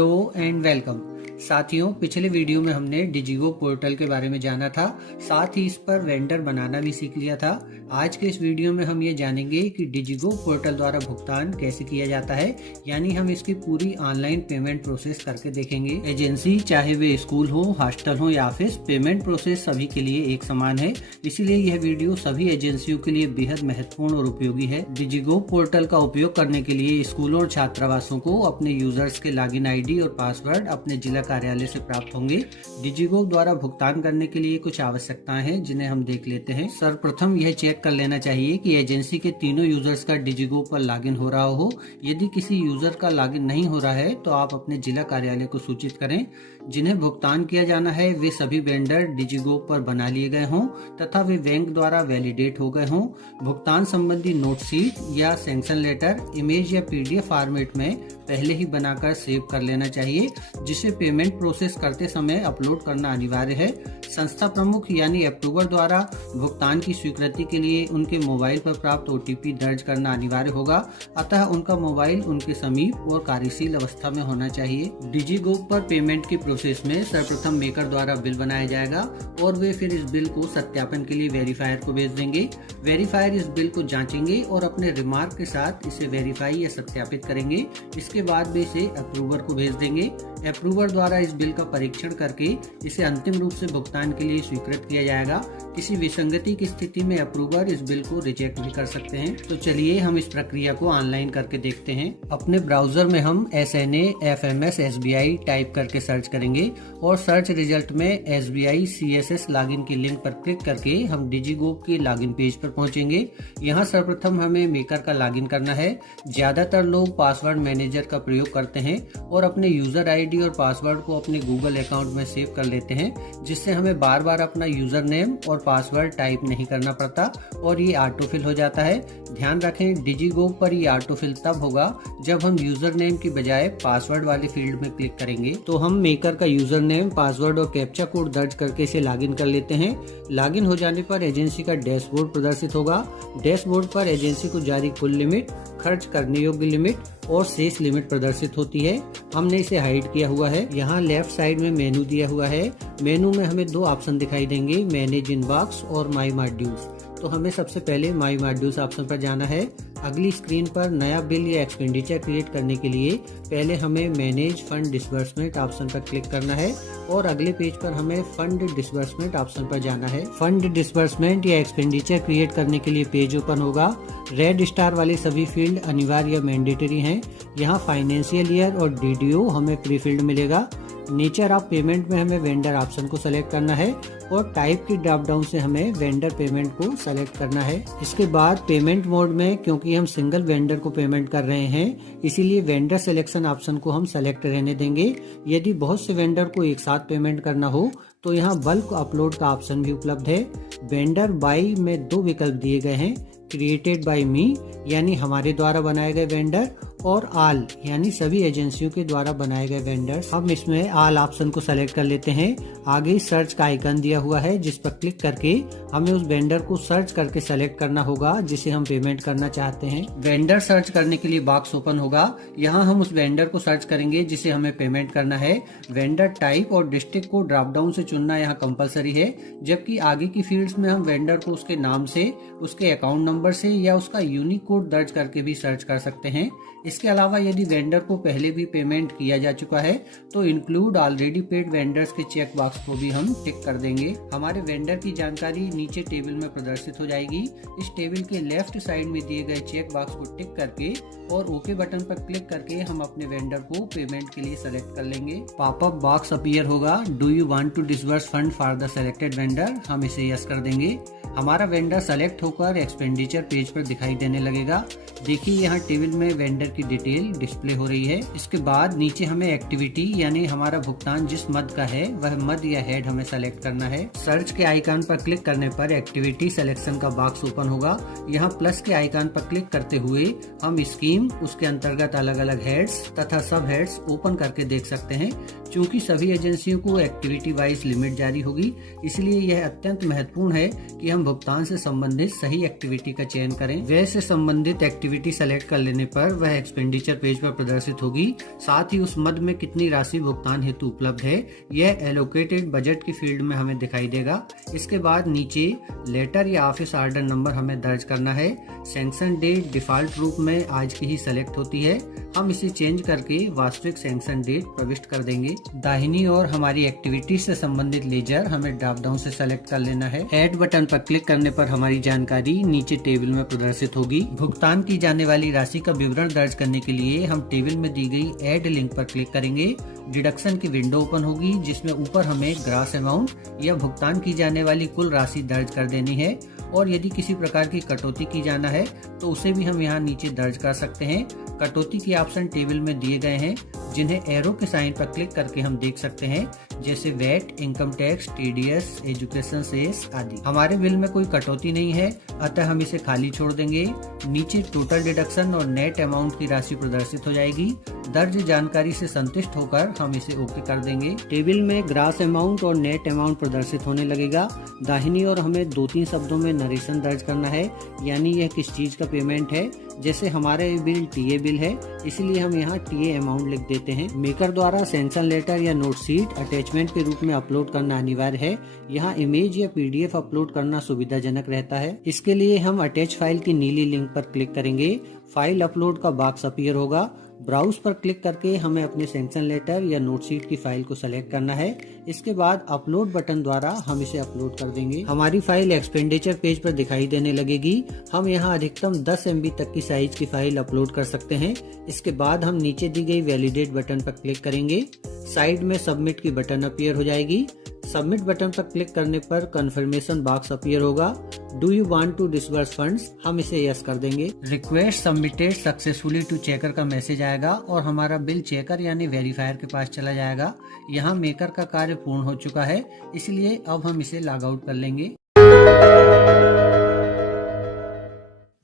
Hello and welcome. साथियों, पिछले video में हमने डिजिगो पोर्टल के बारे में जाना था, साथ ही इस पर वेंडर बनाना भी सीख लिया था। आज के इस वीडियो में हम ये जानेंगे कि डिजिगो पोर्टल द्वारा भुगतान कैसे किया जाता है, यानी हम इसकी पूरी ऑनलाइन पेमेंट प्रोसेस करके देखेंगे। एजेंसी चाहे वे स्कूल हो, हॉस्टल हो या ऑफिस, पेमेंट प्रोसेस सभी के लिए एक समान है, इसीलिए यह वीडियो सभी एजेंसियों के लिए बेहद महत्वपूर्ण और उपयोगी है। डिजिगो पोर्टल का उपयोग करने के लिए स्कूलों और छात्रावासों को अपने यूजर्स के लॉगिन आईडी और पासवर्ड अपने जिला कार्यालय से प्राप्त होंगे। डिजिगो द्वारा भुगतान करने के लिए कुछ आवश्यकताएं हैं जिन्हें हम देख लेते हैं। सर्वप्रथम यह चेक कर लेना चाहिए कि एजेंसी के तीनों यूजर्स का डिजिगो पर लॉगिन हो रहा हो। यदि किसी यूजर का लॉगिन नहीं हो रहा है तो आप अपने जिला कार्यालय को सूचित करें। जिन्हें भुगतान किया जाना है वे सभी वेंडर डिजिगो पर बना लिए गए हों तथा वे बैंक द्वारा वैलिडेट हो गए हों। भुगतान संबंधी नोट शीट या सैंक्शन लेटर इमेज या पीडीएफ फॉर्मेट में पहले ही बनाकर सेव कर लेना चाहिए, जिसे पेमेंट प्रोसेस करते समय अपलोड करना अनिवार्य है। संस्था प्रमुख यानी अप्रूवर द्वारा भुगतान की स्वीकृति के लिए उनके मोबाइल पर प्राप्त ओटीपी दर्ज करना अनिवार्य होगा, अतः उनका मोबाइल उनके समीप और कार्यशील अवस्था में होना चाहिए। डिजिगो पर पेमेंट की प्रोसेस में सर्वप्रथम मेकर द्वारा बिल बनाया जाएगा और वे फिर इस बिल को सत्यापन के लिए वेरीफायर को भेज देंगे। वेरीफायर इस बिल को जांचेंगे और अपने रिमार्क के साथ इसे वेरीफाई या सत्यापित करेंगे। इसके बाद वे इसे अप्रूवर को भेज देंगे। अप्रूवर द्वारा इस बिल का परीक्षण करके इसे अंतिम रूप से भुगतान के लिए स्वीकृत किया जाएगा। किसी विसंगति की स्थिति में अप्रूवर इस बिल को रिजेक्ट भी कर सकते हैं। तो चलिए हम इस प्रक्रिया को ऑनलाइन करके देखते हैं। अपने ब्राउजर में हम SNA FMS SBI टाइप करके सर्च करेंगे और सर्च रिजल्ट में SBI CSS लॉगिन की लिंक पर क्लिक करके हम डिजिगो के लॉगिन पेज पर पहुंचेंगे। यहाँ सर्वप्रथम हमें मेकर का लॉगिन करना है। ज्यादातर लोग पासवर्ड मैनेजर का प्रयोग करते हैं और अपने यूजर आईडी और पासवर्ड को अपने गूगल अकाउंट में सेव कर लेते हैं, जिससे हमें बार बार अपना यूजर नेम और पासवर्ड टाइप नहीं करना पड़ता और ये ऑटोफिल हो जाता है। ध्यान रखें, डिजिगो पर ये ऑटोफिल तब होगा जब हम यूजर नेम की बजाय पासवर्ड वाले फील्ड में क्लिक करेंगे। तो हम मेकर का यूजर नेम, पासवर्ड और कैप्चा कोड दर्ज करके इसे लॉगिन कर लेते हैं। लॉगिन हो जाने पर एजेंसी का डैशबोर्ड प्रदर्शित होगा। डैशबोर्ड पर एजेंसी को जारी कुल लिमिट, खर्च करने योग्य लिमिट और शेष लिमिट प्रदर्शित होती है। हमने इसे हाइड किया हुआ है। यहाँ लेफ्ट साइड में मेनू दिया हुआ है। मेनू में हमें दो ऑप्शन दिखाई देंगे, मैनेज इनबॉक्स और माई मॉड्यूल्स। तो हमें सबसे पहले माई मॉड्यूल्स ऑप्शन पर जाना है। अगली स्क्रीन पर नया बिल या एक्सपेंडिचर क्रिएट करने के लिए पहले हमें मैनेज फंड डिसबर्समेंट ऑप्शन पर क्लिक करना है और अगले पेज पर हमें फंड डिसबर्समेंट ऑप्शन पर जाना है। फंड डिसबर्समेंट या एक्सपेंडिचर क्रिएट करने के लिए पेज ओपन होगा। रेड स्टार वाले सभी फील्ड अनिवार्य या मैंडेटरी हैं। यहाँ फाइनेंशियल ईयर और DDO हमें प्री फील्ड मिलेगा। नेचर ऑफ पेमेंट में हमें वेंडर ऑप्शन को सेलेक्ट करना है और टाइप की ड्रॉप डाउन से हमें वेंडर पेमेंट को सेलेक्ट करना है। इसके बाद पेमेंट मोड में, क्योंकि हम सिंगल वेंडर को पेमेंट कर रहे हैं, इसीलिए वेंडर सिलेक्शन ऑप्शन को हम सेलेक्ट रहने देंगे। यदि बहुत से वेंडर को एक साथ पेमेंट करना हो तो यहाँ बल्क अपलोड का ऑप्शन भी उपलब्ध है। वेंडर बाई में दो विकल्प दिए गए हैं, क्रिएटेड बाय मी यानी हमारे द्वारा बनाए गए वेंडर और आल यानी सभी एजेंसियों के द्वारा बनाए गए वेंडर्स। हम इसमें आल ऑप्शन को सेलेक्ट कर लेते हैं। आगे सर्च का आइकन दिया हुआ है, जिस पर क्लिक करके हमें उस वेंडर को सर्च करके सेलेक्ट करना होगा जिसे हम पेमेंट करना चाहते हैं। वेंडर सर्च करने के लिए बॉक्स ओपन होगा। यहाँ हम उस वेंडर को सर्च करेंगे जिसे हमें पेमेंट करना है। वेंडर टाइप और डिस्ट्रिक्ट को ड्रॉप डाउन से चुनना यहाँ कंपलसरी है, जबकि आगे की फील्ड्स में हम वेंडर को उसके नाम से, उसके अकाउंट नंबर से या उसका यूनिक कोड दर्ज करके भी सर्च कर सकते हैं। इसके अलावा यदि वेंडर को पहले भी पेमेंट किया जा चुका है तो इंक्लूड ऑलरेडी पेड वेंडर्स के चेक बॉक्स को भी हम टिक कर देंगे। हमारे वेंडर की जानकारी नीचे टेबल में प्रदर्शित हो जाएगी। इस टेबल के लेफ्ट साइड में दिए गए चेक बॉक्स को टिक करके और ओके बटन पर क्लिक करके हम अपने वेंडर को पेमेंट के लिए सेलेक्ट कर लेंगे। पॉपअप बॉक्स अपीयर होगा, do you want to disburse fund for the selected vendor. हम इसे यस कर देंगे। हमारा वेंडर सेलेक्ट होकर एक्सपेंडिचर पेज पर दिखाई देने लगेगा। देखिए यहाँ टेबल में वेंडर की डिटेल डिस्प्ले हो रही है। इसके बाद नीचे हमें एक्टिविटी यानी हमारा भुगतान जिस मद का है वह मद या हेड हमें सेलेक्ट करना है। सर्च के आइकन पर क्लिक करने पर एक्टिविटी सिलेक्शन का बॉक्स ओपन होगा। यहाँ प्लस के आइकन पर क्लिक करते हुए हम स्कीम, उसके अंतर्गत अलग अलग हेड्स तथा सब हेड्स ओपन करके देख सकते हैं। चूँकि सभी एजेंसियों को एक्टिविटी वाइज लिमिट जारी होगी, इसलिए यह अत्यंत महत्वपूर्ण है कि हम भुगतान से संबंधित सही एक्टिविटी का चयन करें। व्यय से संबंधित एक्टिविटी सेलेक्ट कर लेने पर वह एक्सपेंडिचर पेज पर प्रदर्शित होगी। साथ ही उस मद में कितनी राशि भुगतान हेतु उपलब्ध है यह एलोकेटेड बजट की फील्ड में हमें दिखाई देगा। इसके बाद नीचे लेटर या ऑफिस ऑर्डर नंबर हमें दर्ज करना है। सैंक्शन डेट डिफॉल्ट रूप में आज की ही सेलेक्ट होती है। हम इसे चेंज करके वास्तविक सैंक्शन डेट प्रविष्ट कर देंगे। दाहिनी ओर हमारी एक्टिविटी से संबंधित लेजर हमें ड्रॉप डाउन से सेलेक्ट कर लेना है। ऐड बटन पर क्लिक करने पर हमारी जानकारी नीचे टेबल में प्रदर्शित होगी। भुगतान की जाने वाली राशि का विवरण दर्ज करने के लिए हम टेबल में दी गई ऐड लिंक पर क्लिक करेंगे। डिडक्शन की विंडो ओपन होगी जिसमें ऊपर हमें ग्रॉस अमाउंट या भुगतान की जाने वाली कुल राशि दर्ज कर देनी है और यदि किसी प्रकार की कटौती की जाना है तो उसे भी हम यहाँ नीचे दर्ज कर सकते हैं। कटौती के ऑप्शन टेबल में दिए गए हैं जिन्हें एरो के साइन पर क्लिक करके हम देख सकते हैं, जैसे VAT, income tax, TDS, education cess आदि। हमारे बिल में कोई कटौती नहीं है अतः हम इसे खाली छोड़ देंगे। नीचे टोटल डिडक्शन और नेट अमाउंट की राशि प्रदर्शित हो जाएगी। दर्ज जानकारी से संतुष्ट होकर हम इसे ओके कर देंगे। टेबल में ग्रॉस अमाउंट और नेट अमाउंट प्रदर्शित होने लगेगा। दाहिनी ओर हमें 2-3 शब्दों में नरेशन दर्ज करना है, यानी यह किस चीज का पेमेंट है। जैसे हमारा बिल टीए बिल है इसलिए हम यहाँ टीए अमाउंट लिख देते हैं। मेकर द्वारा सैंक्शन लेटर या नोट शीट अटैचमेंट के रूप में अपलोड करना अनिवार्य है। यहाँ इमेज या पीडीएफ अपलोड करना सुविधाजनक रहता है। इसके लिए हम अटैच फाइल की नीली लिंक पर क्लिक करेंगे। फाइल अपलोड का बॉक्स अपीयर होगा। ब्राउज पर क्लिक करके हमें अपने सैंक्शन लेटर या नोट शीट की फाइल को सेलेक्ट करना है। इसके बाद अपलोड बटन द्वारा हम इसे अपलोड कर देंगे। हमारी फाइल एक्सपेंडिचर पेज पर दिखाई देने लगेगी। हम यहाँ अधिकतम 10 MB तक की साइज की फाइल अपलोड कर सकते हैं। इसके बाद हम नीचे दी गई वैलिडेट बटन पर क्लिक करेंगे। साइड में सबमिट की बटन अपीयर हो जाएगी। सबमिट बटन पर क्लिक करने पर कंफर्मेशन बॉक्स अपीयर होगा। Do you want to disburse funds, हम इसे यस कर देंगे। Request submitted successfully to checker का मैसेज आएगा और हमारा बिल चेकर यानी वेरीफायर के पास चला जाएगा। यहाँ मेकर का कार्य पूर्ण हो चुका है इसलिए अब हम इसे लॉग आउट कर लेंगे।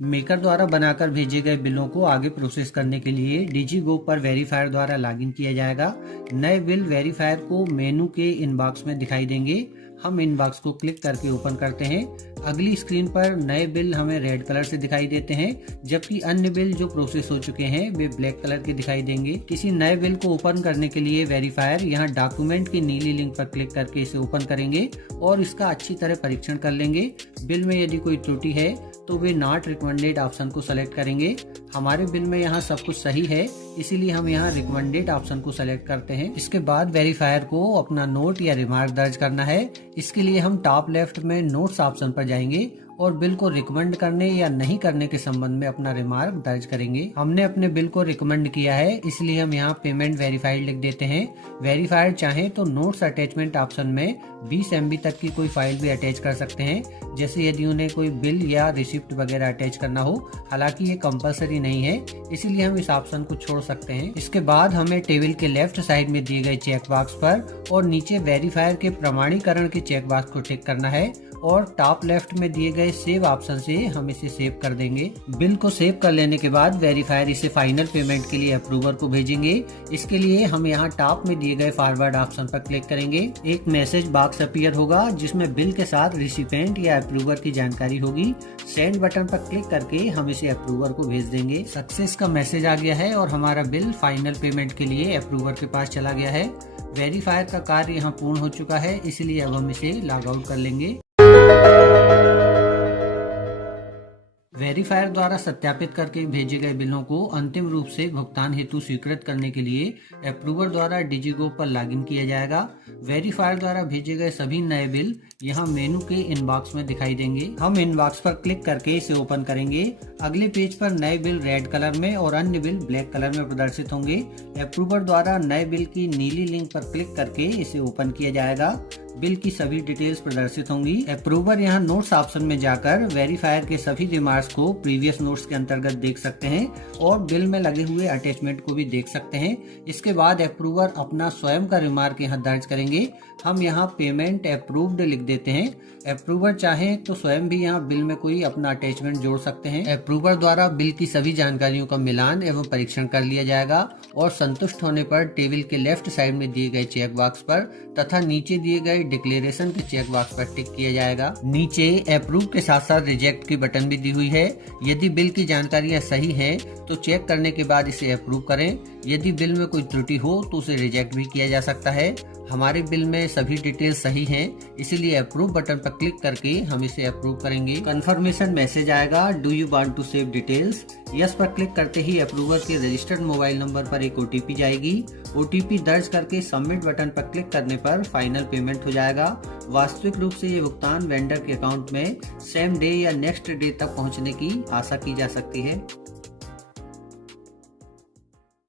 मेकर द्वारा बनाकर भेजे गए बिलों को आगे प्रोसेस करने के लिए डिजीगो पर वेरीफायर द्वारा लॉगिन किया जाएगा। नए बिल वेरीफायर को मेनू के इनबॉक्स में दिखाई देंगे। हम इनबॉक्स को क्लिक करके ओपन करते हैं। अगली स्क्रीन पर नए बिल हमें रेड कलर से दिखाई देते हैं, जबकि अन्य बिल जो प्रोसेस हो चुके हैं वे ब्लैक कलर के दिखाई देंगे। किसी नए बिल को ओपन करने के लिए वेरीफायर यहाँ डॉक्यूमेंट की नीली लिंक पर क्लिक करके इसे ओपन करेंगे और इसका अच्छी तरह परीक्षण कर लेंगे। बिल में यदि कोई त्रुटि है तो वे नॉट रिकमेंडेड ऑप्शन को सेलेक्ट करेंगे। हमारे बिल में यहाँ सब कुछ सही है इसीलिए हम यहाँ रिकमेंडेड ऑप्शन को सेलेक्ट करते हैं। इसके बाद वेरीफायर को अपना नोट या रिमार्क दर्ज करना है। इसके लिए हम टॉप लेफ्ट में नोट्स ऑप्शन पर जाएंगे और बिल को रिकमेंड करने या नहीं करने के संबंध में अपना रिमार्क दर्ज करेंगे। हमने अपने बिल को रिकमेंड किया है इसलिए हम यहाँ पेमेंट वेरीफाइड लिख देते हैं। वेरीफायर चाहे तो नोट्स अटैचमेंट ऑप्शन में 20 MB तक की कोई फाइल भी अटैच कर सकते हैं, जैसे यदि उन्हें कोई बिल या रिसिप्ट वगैरह अटैच करना हो। हालांकि ये कंपलसरी नहीं है इसीलिए हम इस ऑप्शन को छोड़ सकते हैं। इसके बाद हमें टेबल के लेफ्ट साइड में दिए गए चेक बॉक्स पर और नीचे वेरीफायर के प्रमाणीकरण के चेक बॉक्स को टिक करना है और टॉप लेफ्ट में दिए गए सेव ऑप्शन से हम इसे सेव कर देंगे। बिल को सेव कर लेने के बाद वेरीफायर इसे फाइनल पेमेंट के लिए अप्रूवर को भेजेंगे। इसके लिए हम यहाँ टॉप में दिए गए फॉरवर्ड ऑप्शन पर क्लिक करेंगे। एक मैसेज बॉक्स अपीयर होगा जिसमें बिल के साथ रिसिपेंट या अप्रूवर की जानकारी होगी। सेंड बटन पर क्लिक करके हम इसे अप्रूवर को भेज देंगे। सक्सेस का मैसेज आ गया है और हमारा बिल फाइनल पेमेंट के लिए अप्रूवर के पास चला गया है। वेरीफायर का कार्य यहाँ पूर्ण हो चुका है इसलिए अब हम इसे लॉग आउट कर लेंगे। वेरीफायर द्वारा सत्यापित करके भेजे गए बिलों को अंतिम रूप से भुगतान हेतु स्वीकृत करने के लिए अप्रूवर द्वारा डिजीगो पर लॉगिन किया जाएगा। वेरीफायर द्वारा भेजे गए सभी नए बिल यहाँ मेनू के इनबॉक्स में दिखाई देंगे। हम इनबॉक्स पर क्लिक करके इसे ओपन करेंगे। अगले पेज पर नए बिल रेड कलर में और अन्य बिल ब्लैक कलर में प्रदर्शित होंगे। अप्रूवर द्वारा नए बिल की नीली लिंक पर क्लिक करके इसे ओपन किया जाएगा। बिल की सभी डिटेल्स प्रदर्शित होंगी। अप्रूवर यहाँ नोट्स ऑप्शन में जाकर वेरीफायर के सभी रिमार्क्स को प्रीवियस नोट्स के अंतर्गत देख सकते हैं और बिल में लगे हुए अटैचमेंट को भी देख सकते हैं। इसके बाद अप्रूवर अपना स्वयं का रिमार्क यहाँ दर्ज करेंगे। हम यहाँ पेमेंट अप्रूव्ड लिख देते हैं। अप्रूवर चाहे तो स्वयं भी यहाँ बिल में कोई अपना अटैचमेंट जोड़ सकते हैं। अप्रूवर द्वारा बिल की सभी जानकारियों का मिलान एवं परीक्षण कर लिया जाएगा और संतुष्ट होने पर टेबल के लेफ्ट साइड में दिए गए चेक बॉक्स पर तथा नीचे दिए गए डिक्लेरेशन के चेक बॉक्स पर टिक किया जाएगा। नीचे अप्रूव के साथ साथ रिजेक्ट की बटन भी दी हुई है। यदि बिल की जानकारियां सही हैं तो चेक करने के बाद इसे अप्रूव करें। यदि बिल में कोई त्रुटि हो तो उसे रिजेक्ट भी किया जा सकता है। हमारे बिल में सभी डिटेल सही हैं, इसीलिए अप्रूव बटन पर क्लिक करके हम इसे अप्रूव करेंगे। कंफर्मेशन मैसेज आएगा, do you want to save details. Yes पर क्लिक करते ही अप्रूवर के रजिस्टर्ड मोबाइल नंबर पर एक ओटीपी जाएगी। ओटीपी दर्ज करके सबमिट बटन पर क्लिक करने पर फाइनल पेमेंट हो जाएगा। वास्तविक रूप से ये भुगतान वेंडर के अकाउंट में सेम डे या नेक्स्ट डे तक पहुंचने की आशा की जा सकती है।